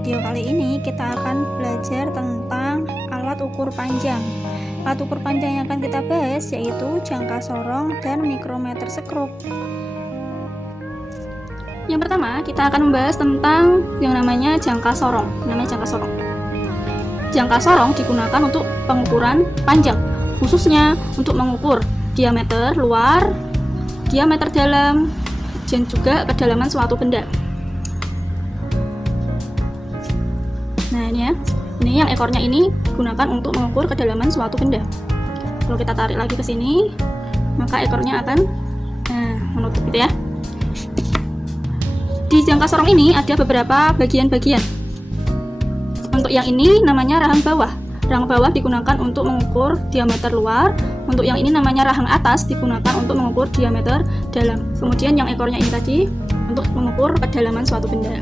video kali ini kita akan belajar tentang alat ukur panjang. Alat ukur panjang yang akan kita bahas yaitu jangka sorong dan mikrometer sekrup. Yang pertama, kita akan membahas tentang yang namanya jangka sorong. Jangka sorong digunakan untuk pengukuran panjang, khususnya untuk mengukur diameter luar, diameter dalam, dan juga kedalaman suatu benda. Nah, ini yang ekornya ini digunakan untuk mengukur kedalaman suatu benda. Kalau kita tarik lagi ke sini, maka ekornya akan menutup gitu ya. Di jangka sorong ini ada beberapa bagian-bagian. Untuk yang ini namanya rahang bawah. Rahang bawah digunakan untuk mengukur diameter luar. Untuk yang ini namanya rahang atas digunakan untuk mengukur diameter dalam. Kemudian yang ekornya ini tadi untuk mengukur kedalaman suatu benda.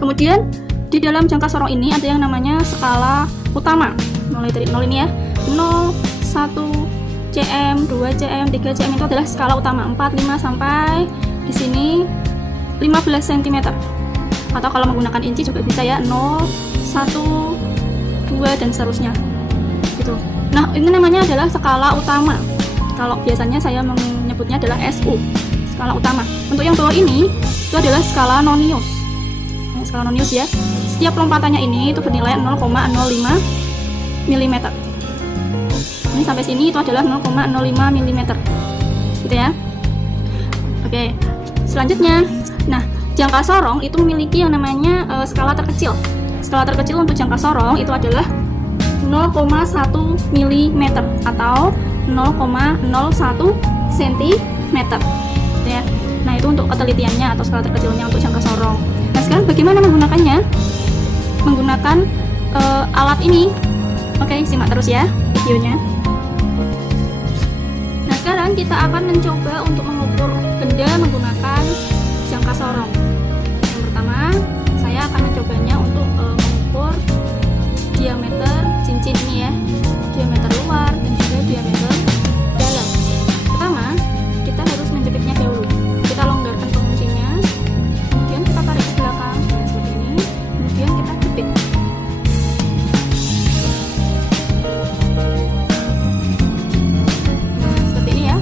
Kemudian di dalam jangka sorong ini ada yang namanya skala utama. Mulai dari 0 ini ya. 0, 1 cm, 2 cm, 3 cm itu adalah skala utama. 4, 5 sampai di sini 15 cm. Atau kalau menggunakan inci juga bisa ya. 0, 1, 2 dan seterusnya. Gitu. Nah, ini namanya adalah skala utama. Kalau biasanya saya menyebutnya adalah SU, skala utama. Untuk yang bawah ini itu adalah skala nonius. Skala nonius ya. Setiap lompatannya ini itu bernilai 0,05 mm. Ini sampai sini itu adalah 0,05 mm. Gitu ya. Oke. Selanjutnya, nah, jangka sorong itu memiliki yang namanya skala terkecil. Skala terkecil untuk jangka sorong itu adalah 0,1 mm atau 0,01 cm. Gitu ya. Nah, itu untuk ketelitiannya atau skala terkecilnya untuk jangka sorong. Nah, sekarang bagaimana menggunakannya? Menggunakan alat ini. Oke, simak terus ya videonya. Nah, sekarang kita akan mencoba untuk mengukur benda menggunakan jangka sorong. Yang pertama, saya akan mencobanya untuk mengukur diameter cincin ini ya, diameter luar dan juga diameter dalam. Pertama, kita harus menjepitnya dahulu. Kita longgarkan penguncinya, kemudian kita tarik ke belakang seperti ini, kemudian kita jepit. Nah, seperti ini ya.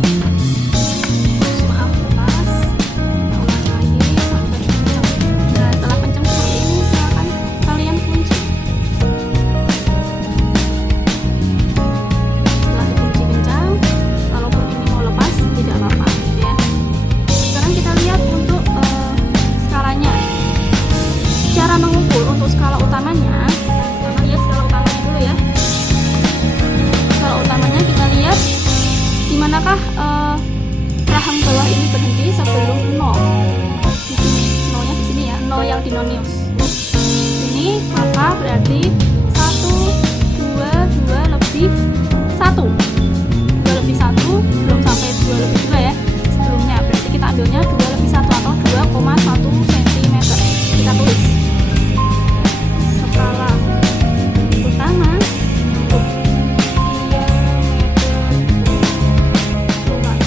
Maaf, lepas. Kita ulang lagi sampai kencang. Nah, setelah kencang seperti ini, silakan kalian kunci. Setelah dikunci kencang, kalaupun ini mau lepas, tidak apa-apa ya. Sekarang kita lihat untuk skalanya. Cara mengukur untuk skala utamanya, kita lihat skala utamanya dulu ya. Skala utamanya kita lihat di manakah rahang bawah ini berhenti sebelum 0. Di sini, 0-nya di sini ya, 0 yang di nonius. Ini maka berarti 1, 2, 2 lebih 1. 2 lebih 1 belum sampai 2 lebih 2 ya. Sebelumnya berarti kita ambilnya 2 lebih 1 atau 2,1 cm. Kita tulis skala utama untuk diameter luar.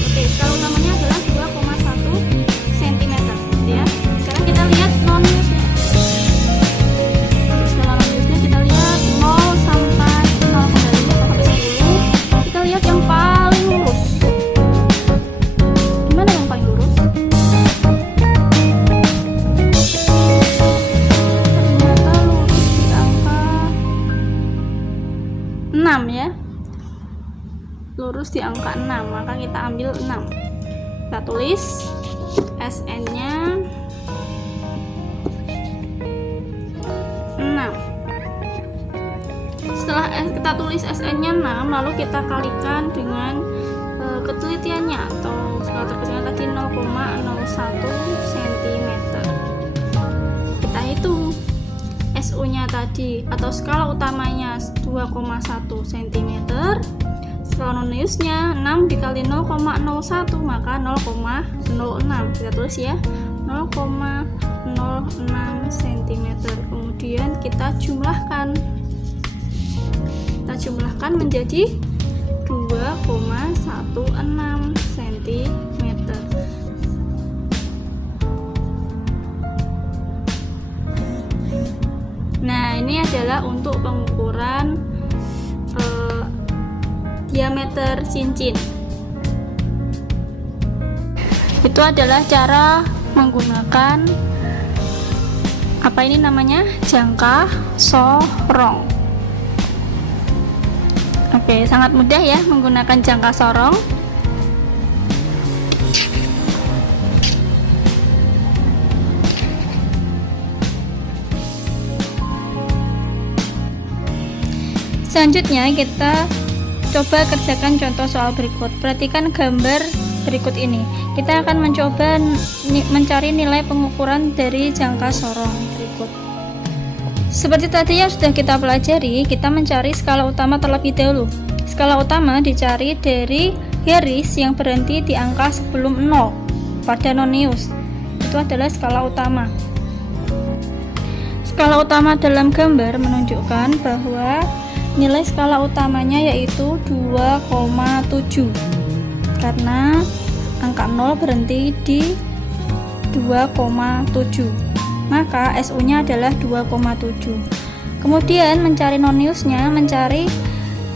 Oke, skala utamanya adalah 2,1 cm ya. Sekarang kita lihat noniusnya. Untuk skala noniusnya kita lihat 0 sampai 0 kembali atau sampai 10. Kita lihat yang paling lurus. Gimana yang paling lurus? Ternyata lurus di angka 6 ya. Lurus di angka 6, maka kita ambil 6. Kita tulis SN-nya 6. Setelah kita tulis SN-nya 6, lalu kita kalikan dengan ketelitiannya atau skala terkecilnya tadi 0,01 cm. Kita hitung SU-nya tadi atau skala utamanya 2,1 cm. Skala noniusnya 6 dikali 0,01 maka 0,06. Kita tulis ya, 0,06 cm. Kemudian kita jumlahkan. Kita jumlahkan menjadi 2,16 cm. Nah, ini adalah untuk pengukuran diameter cincin. Itu adalah cara menggunakan apa ini namanya? Jangka sorong. Oke, sangat mudah ya menggunakan jangka sorong. Selanjutnya kita coba kerjakan contoh soal berikut. Perhatikan gambar berikut ini. Kita akan mencoba mencari nilai pengukuran dari jangka sorong berikut. Seperti tadi yang sudah kita pelajari, kita mencari skala utama terlebih dahulu. Skala utama dicari dari garis yang berhenti di angka sebelum 0 pada nonius. Itu adalah skala utama. Skala utama dalam gambar menunjukkan bahwa nilai skala utamanya yaitu 2,7 karena angka 0 berhenti di 2,7, maka SU nya adalah 2,7. Kemudian mencari noniusnya, mencari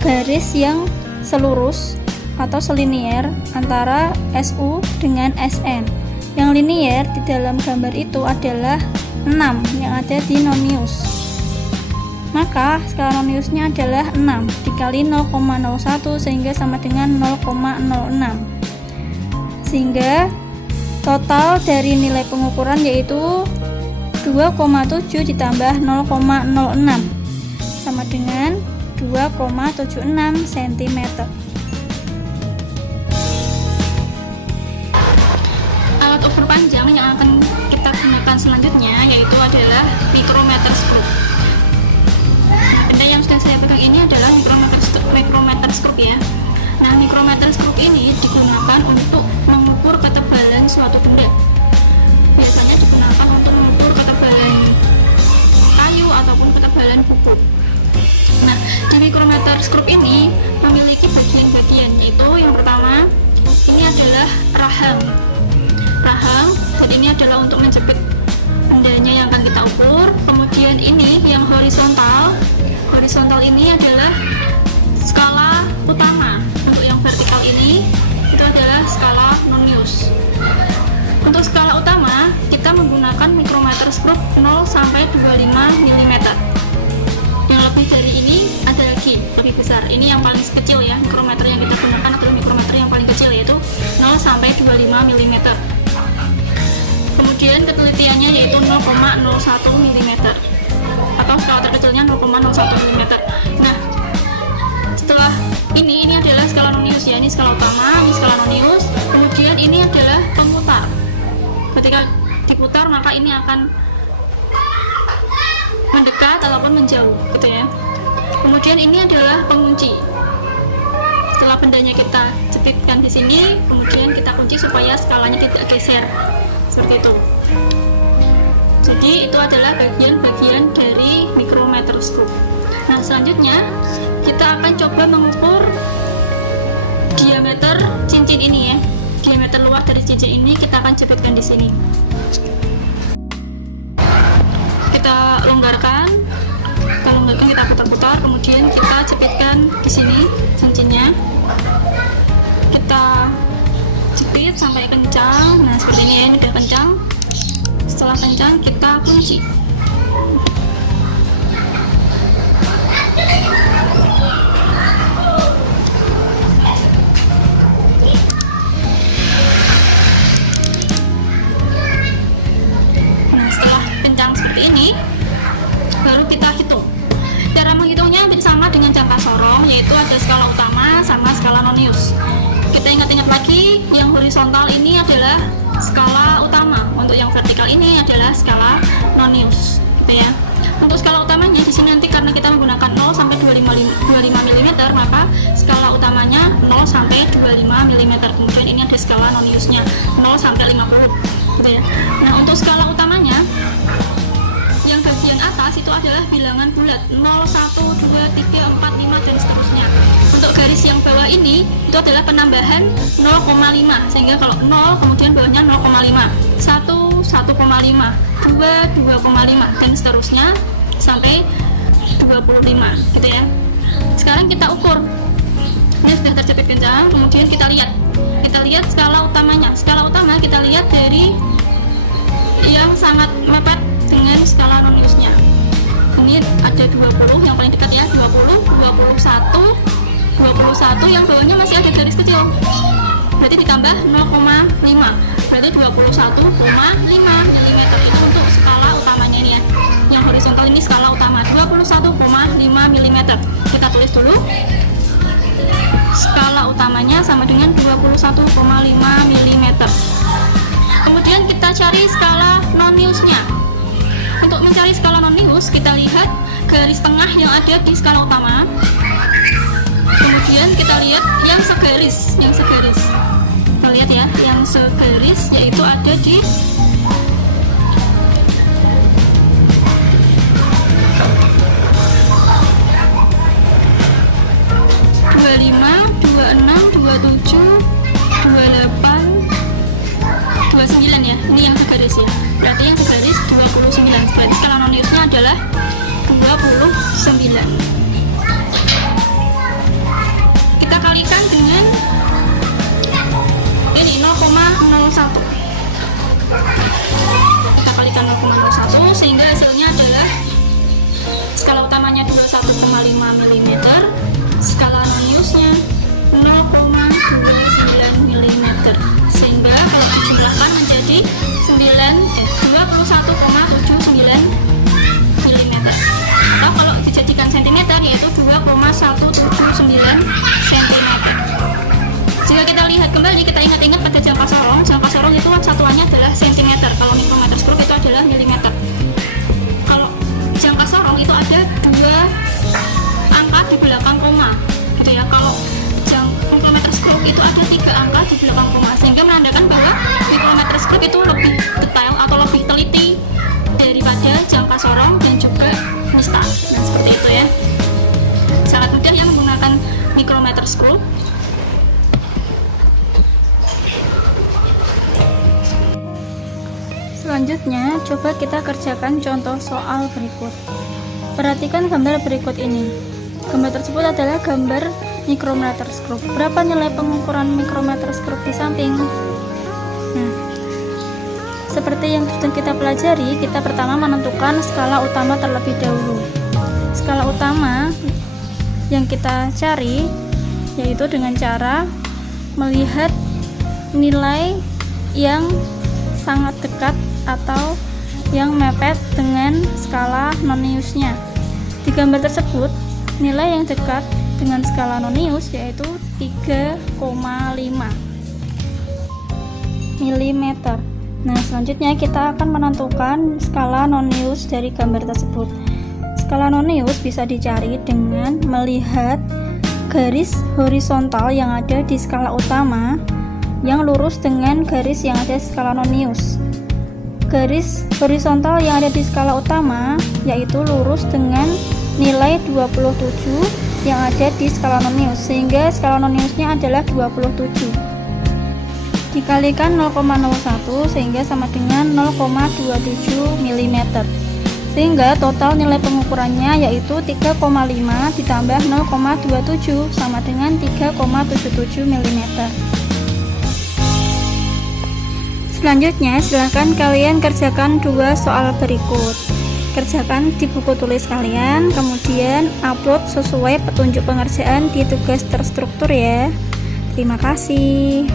garis yang selurus atau selinier antara SU dengan SN. Yang linier di dalam gambar itu adalah 6 yang ada di nonius. Maka skala noniusnya adalah 6 dikali 0,01 sehingga sama dengan 0,06. Sehingga total dari nilai pengukuran yaitu 2,7 ditambah 0,06 sama dengan 2,76 cm. Alat ukur panjang yang akan kita gunakan selanjutnya yaitu adalah micrometer screw. Benda yang sudah saya pegang ini adalah micrometer screw ya. Nah, micrometer screw ini digunakan untuk mengukur ketebalan suatu benda. Biasanya digunakan untuk mengukur ketebalan kayu ataupun ketebalan buku. Nah, di micrometer screw ini memiliki bagian-bagian, yaitu yang pertama ini adalah rahang. Jadi ini adalah untuk menjepit bendanya yang akan kita ukur. Kemudian ini yang horizontal ini adalah skala utama. Untuk yang vertikal ini itu adalah skala nonius. Untuk skala utama kita menggunakan micrometer screw 0 sampai 25 mm. Yang lebih dari ini ada lagi lebih besar. Ini yang paling kecil ya, micrometer yang kita gunakan adalah micrometer yang paling kecil yaitu 0 sampai 25 mm. Kemudian ketelitiannya yaitu 0,01 mm atau skala terkecilnya 0,01 mm. Nah, setelah ini adalah skala nonius ya, ini skala utama, ini skala nonius. Kemudian ini adalah pemutar. Ketika diputar maka ini akan mendekat ataupun menjauh gitu ya. Kemudian ini adalah pengunci. Setelah bendanya kita jepitkan di sini, kemudian kita kunci supaya skalanya tidak geser. Seperti itu. Jadi itu adalah bagian-bagian dari micrometer screw. Nah, selanjutnya kita akan coba mengukur diameter cincin ini ya. Diameter luar dari cincin ini kita akan jepitkan di sini. Kita longgarkan, kita putar-putar, kemudian kita jepitkan di sini cincinnya. Kita jepit sampai kencang. Nah, seperti ini ya, ini udah kencang. Setelah kencang kita kunci. Nah, setelah kencang seperti ini baru kita hitung. Cara menghitungnya hampir sama dengan jangka sorong, yaitu ada skala utama sama skala nonius. Kita ingat-ingat lagi, yang horizontal ini adalah skala utama, untuk yang vertikal ini adalah skala nonius, gitu ya. Untuk skala utamanya di sini nanti karena kita menggunakan 0 sampai 25 mm, maka skala utamanya 0 sampai 25 mm. Kemudian ini ada skala noniusnya 0 sampai 50, gitu ya. Nah, untuk skala utamanya yang bagian atas itu adalah bilangan bulat 0, 1, 2, 3, 4, 5 dan seterusnya. Untuk garis yang bawah ini itu adalah penambahan 0,5, sehingga kalau 0 kemudian bawahnya 0,5, 1, 1,5, 2, 2,5 dan seterusnya sampai 25 gitu ya. Sekarang kita ukur. Ini sudah terjepit kencang, kemudian kita lihat skala utamanya. Skala utama kita lihat dari yang sangat mepet dengan skala noniusnya. Ini ada 20 yang paling dekat ya, 20, 21 yang bawahnya masih ada garis kecil, berarti ditambah 0,5, berarti 21,5 mm. Itu untuk skala utamanya ini ya, yang horizontal ini skala utama 21,5 mm. Kita tulis dulu, skala utamanya sama dengan 21,5 mm. Kemudian kita cari skala noniusnya. Untuk mencari skala nonius, kita lihat garis tengah yang ada di skala utama. Kemudian kita lihat yang segaris. Kita lihat ya, yang segaris yaitu ada di 25, 26, 27, 28, 29 ya. Ini yang segaris ya. Berarti yang segaris 29. Berarti skala noniusnya adalah 29. Kita kalikan dengan ini 0,01. Kita kalikan 0,01 sehingga hasilnya adalah skala utamanya 21,5 mm, skala noniusnya 0,29 mm. Sehingga kalau dijumlahkan menjadi 21,79 mm. Atau kalau dijadikan cm yaitu 2,179 cm. Jika kita lihat kembali, kita ingat-ingat pada jangka sorong itu satuannya adalah cm. Kalau mikrometer skrup itu adalah milimeter. Kalau jangka sorong itu ada 2 angka di belakang koma, gitu ya. Kalau mikrometer skrup itu ada 3 angka di belakang koma, sehingga menandakan bahwa mikrometer skrup itu lebih detail atau lebih teliti daripada jangka sorong dan juga mista. Nah, seperti itu ya. Sangat mudah yang menggunakan mikrometer skrup. Selanjutnya, coba kita kerjakan contoh soal berikut. Perhatikan gambar berikut ini. Gambar tersebut adalah gambar mikrometer skrup. Berapa nilai pengukuran mikrometer skrup di samping? Nah, seperti yang sudah kita pelajari, kita pertama menentukan skala utama terlebih dahulu. Skala utama yang kita cari yaitu dengan cara melihat nilai yang sangat dekat atau yang mepet dengan skala noniusnya. Di gambar tersebut, nilai yang dekat dengan skala nonius yaitu 3,5 mm. Nah, selanjutnya kita akan menentukan skala nonius dari gambar tersebut. Skala nonius bisa dicari dengan melihat garis horizontal yang ada di skala utama yang lurus dengan garis yang ada di skala nonius. Garis horizontal yang ada di skala utama yaitu lurus dengan nilai 27 yang ada di skala nonius, sehingga skala noniusnya adalah 27 dikalikan 0,01 sehingga sama dengan 0,27 mm. Sehingga total nilai pengukurannya yaitu 3,5 ditambah 0,27 sama dengan 3,77 mm. Selanjutnya, silahkan kalian kerjakan 2 soal berikut. Kerjakan di buku tulis kalian, kemudian upload sesuai petunjuk pengerjaan di tugas terstruktur ya. Terima kasih.